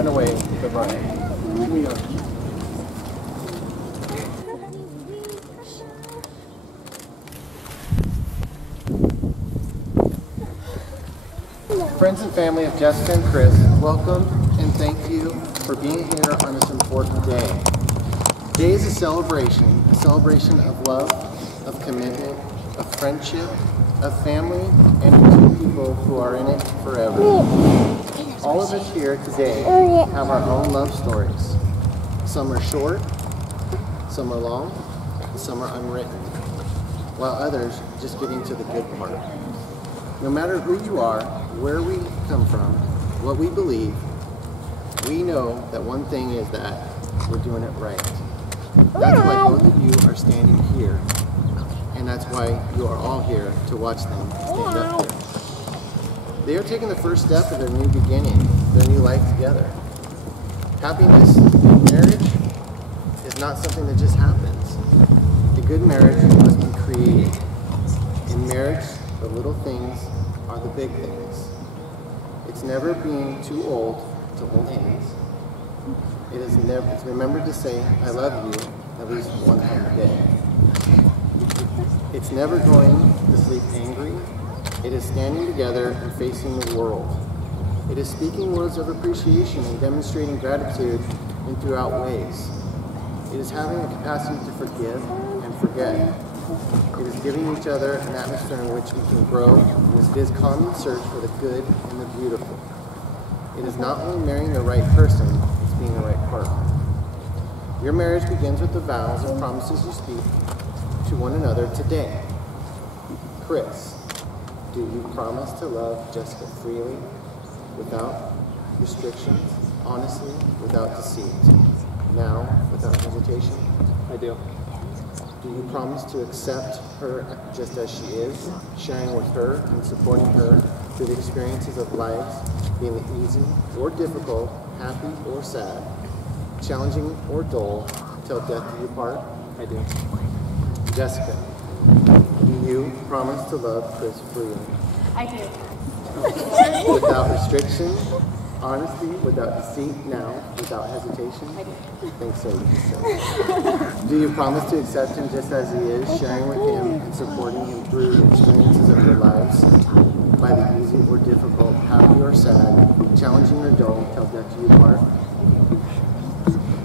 given away the bride. Friends and family of Jessica and Chris, welcome and thank you for being here on this important day. Today is a celebration of love, of commitment, of friendship, of family, and of two people who are in it forever. All of us here today have our own love stories. Some are short, some are long, and some are unwritten, while others just getting to the good part. No matter who you are, where we come from, what we believe, we know that one thing is that we're doing it right. That's why both of you are standing here, and that's why you are all here to watch them stand up here. They are taking the first step of their new beginning, their new life together. Happiness in marriage is not something that just happens. A good marriage must be created. In marriage, the little things are the big things. It's never being too old to hold hands. It's remembered to say, I love you, at least one time a day. It's never going to sleep angry. It is standing together and facing the world. It is speaking words of appreciation and demonstrating gratitude in throughout ways. It is having the capacity to forgive and forget. It is giving each other an atmosphere in which we can grow. It is common search for the good and the beautiful. It is not only marrying the right person, it's being the right partner. Your marriage begins with the vows and promises you speak to one another today. Chris, do you promise to love Jessica freely, without restrictions, honestly, without deceit, now, without hesitation? I do. Do you promise to accept her just as she is, sharing with her and supporting her through the experiences of life, being easy or difficult, happy or sad, challenging or dull, till death do you part? I do. Jessica, do you promise to love Chris freely? I do. Without restriction, honesty, without deceit, now, without hesitation? I do. Thanks so much. Do you promise to accept him just as he is, sharing with him and supporting him through the experiences of your lives, by the easy or difficult, happy or sad, challenging or dull, till death do you part?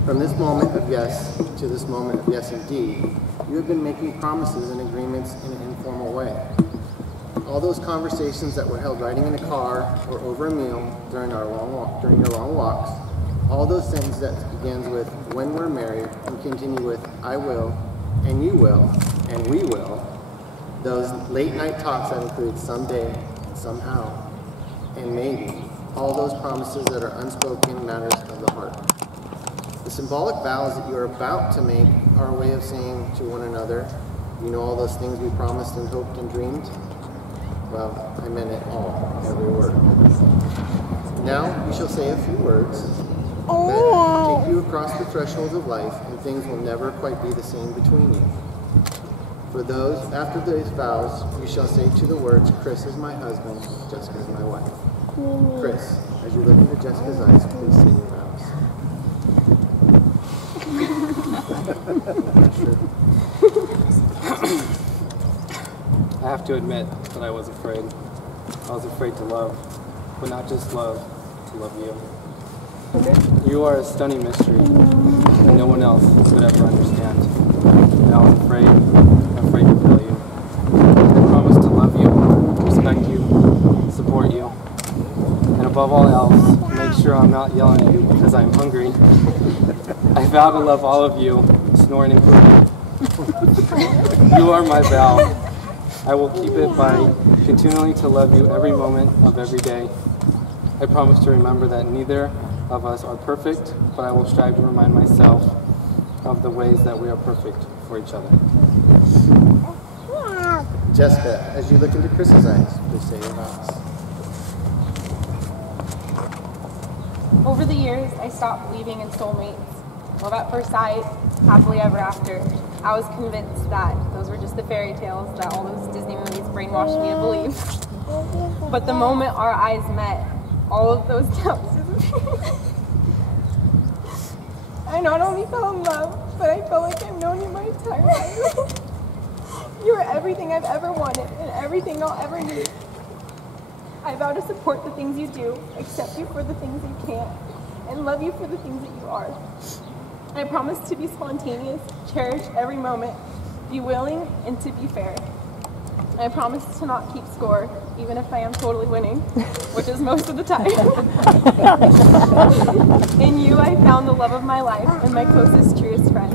From this moment of yes to this moment of yes indeed, you have been making promises and agreements in an informal way. All those conversations that were held riding in a car or over a meal during your long walks, all those things that begins with when we're married and continue with I will, and you will, and we will, those late night talks that include someday, somehow, and maybe, all those promises that are unspoken matters of the heart. The symbolic vows that you are about to make are a way of saying to one another, you know all those things we promised and hoped and dreamed? Well, I meant it all, every word. Now you shall say a few words that take you across the thresholds of life, and things will never quite be the same between you. For those, after those vows, you shall say to the words, Chris is my husband, Jessica is my wife. Chris, as you look into Jessica's eyes, please say your vows. I have to admit that I was afraid. I was afraid to love, but not just love, to love you. You are a stunning mystery, and no one else would ever understand. And I was afraid to fail you. I promised to love you, respect you, support you, and above all else, make sure I'm not yelling at you because I'm hungry. I vow to love all of you, snoring included. You are my vow. I will keep it by continuing to love you every moment of every day. I promise to remember that neither of us are perfect, but I will strive to remind myself of the ways that we are perfect for each other. Jessica, as you look into Chris's eyes, please say your vows. Over the years, I stopped believing in soulmates. Love at first sight, happily ever after. I was convinced that those were just the fairy tales that all those Disney movies brainwashed me to believe. But the moment our eyes met, all of those doubts disappeared. I not only fell in love, but I felt like I've known you my entire life. You are everything I've ever wanted and everything I'll ever need. I vow to support the things you do, accept you for the things you can't, and love you for the things that you are. I promise to be spontaneous, cherish every moment, be willing, and to be fair. I promise to not keep score, even if I am totally winning, which is most of the time. In you, I found the love of my life and my closest, truest friend.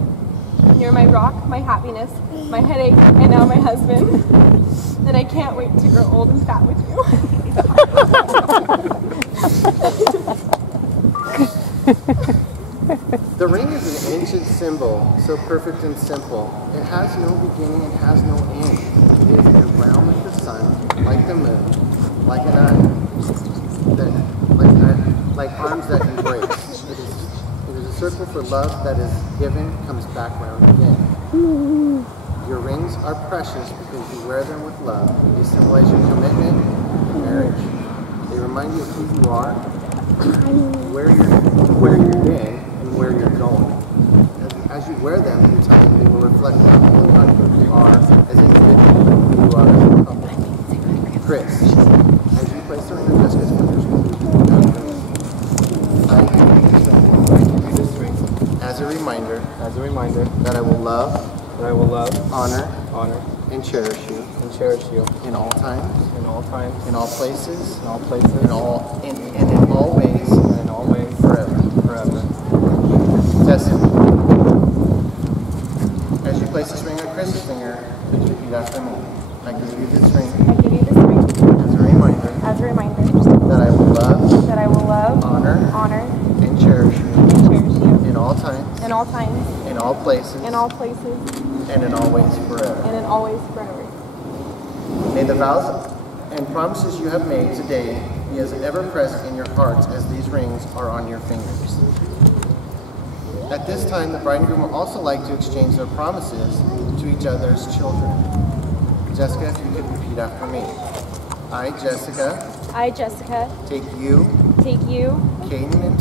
You're my rock, my happiness, my headache, and now my husband. And I can't wait to grow old and fat with you. The ring is an ancient symbol, so perfect and simple. It has no beginning and has no end. It is around like the sun, like the moon, like an eye, like arms that embrace. It is a circle for love that is given, comes back round again. Your rings are precious because you wear them with love. They symbolize your commitment and marriage. They remind you of who you are, where you've been, and where you're going. As you wear them through time, they will reflect not only on who you are as an individual, but who you are as a couple. Chris, as you place the ring on Jessica's fingers, I give you this ring as a reminder that I will love, honor, and cherish you, in all times, in all places, in all ways, forever. Jessica, as you place this ring on Chris's finger, please repeat after me. I give you this ring as a reminder that I will love, honor, and cherish you, in all times, in all places, and in all ways forever. May the vows and promises you have made today be as ever present in your hearts as these rings are on your fingers. At this time, the bride and groom would also like to exchange their promises to each other's children. Jessica, if you could repeat after me. I, Jessica, take you, Caden and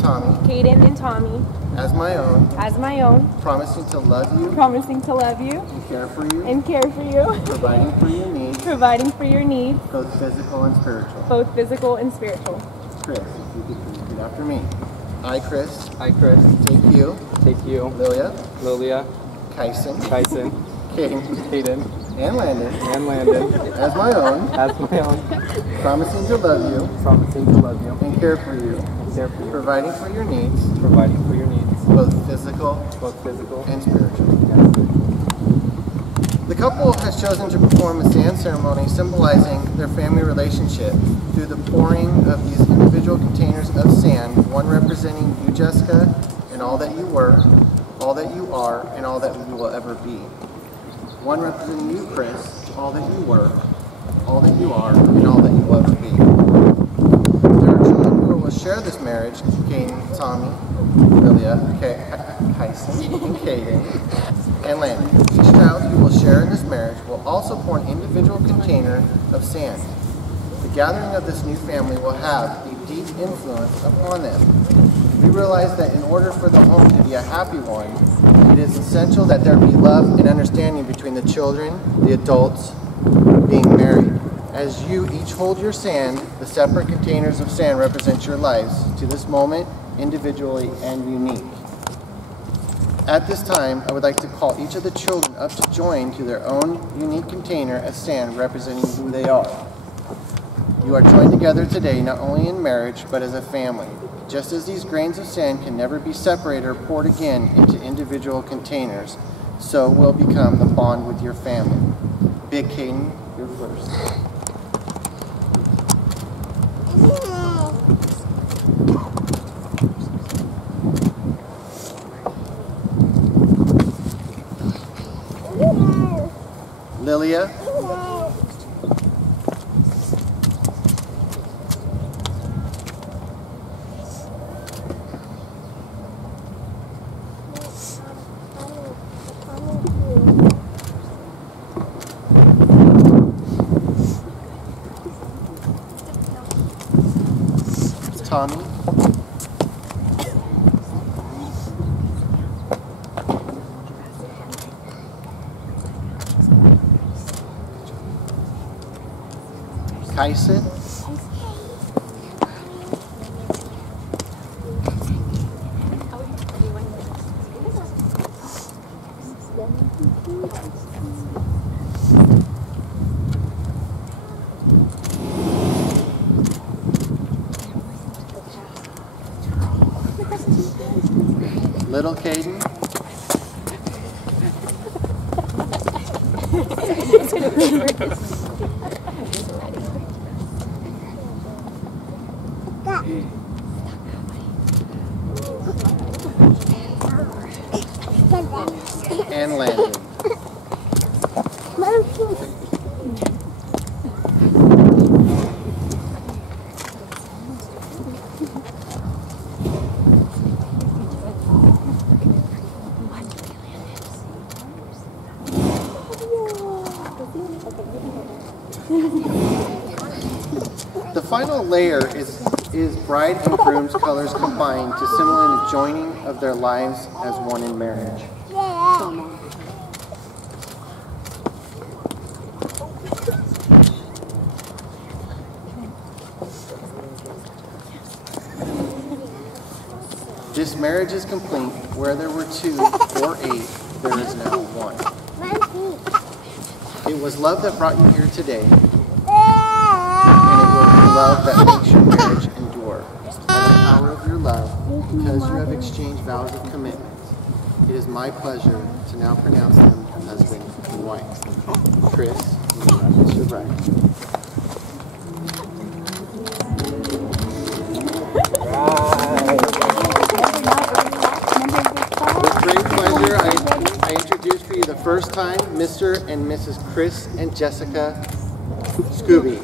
Tommy, as my own, promising to love you, and care for you, providing for your needs, both physical and spiritual. Chris, if you could repeat after me. I, Chris, take you, Lilia, Kyson, Caden, and Landon, as my own, promising to love you, and care for you, providing for your needs, both physical and spiritual. The couple has chosen to perform a sand ceremony symbolizing their family relationship through the pouring of these individual containers of sand, one representing you, Jessica, and all that you were, all that you are, and all that you will ever be. One representing you, Chris, all that you were, all that you are, and all that you will ever be. There are children who will share this marriage: Caden, Tommy, Lilia, Kyson, and Caden, and Landon. Each child who will share in this marriage will also pour an individual container of sand. The gathering of this new family will have a deep influence upon them. We realize that in order for the home to be a happy one, it is essential that there be love and understanding between the children, the adults, being married. As you each hold your sand, the separate containers of sand represent your lives to this moment, individually and unique. At this time, I would like to call each of the children up to join to their own unique container of sand representing who they are. You are joined together today not only in marriage, but as a family. Just as these grains of sand can never be separated or poured again into individual containers, so will become the bond with your family. Big Caden, you're first. Lilia. Tommy. Tyson. Little Caden. And Landon. The final layer is bride and groom's colors combined to simulate a joining of their lives as one in marriage. This marriage is complete. Where there were 2 or 8, there is now 1. It was love that brought you here today, and it will be love that makes your marriage endure. By the power of your love, because you have exchanged vows of commitment, it is my pleasure to now pronounce them husband and wife. Chris, you may kiss your bride. With great pleasure, I introduce for you the first time Mr. and Mrs. Chris and Jessica Scooby.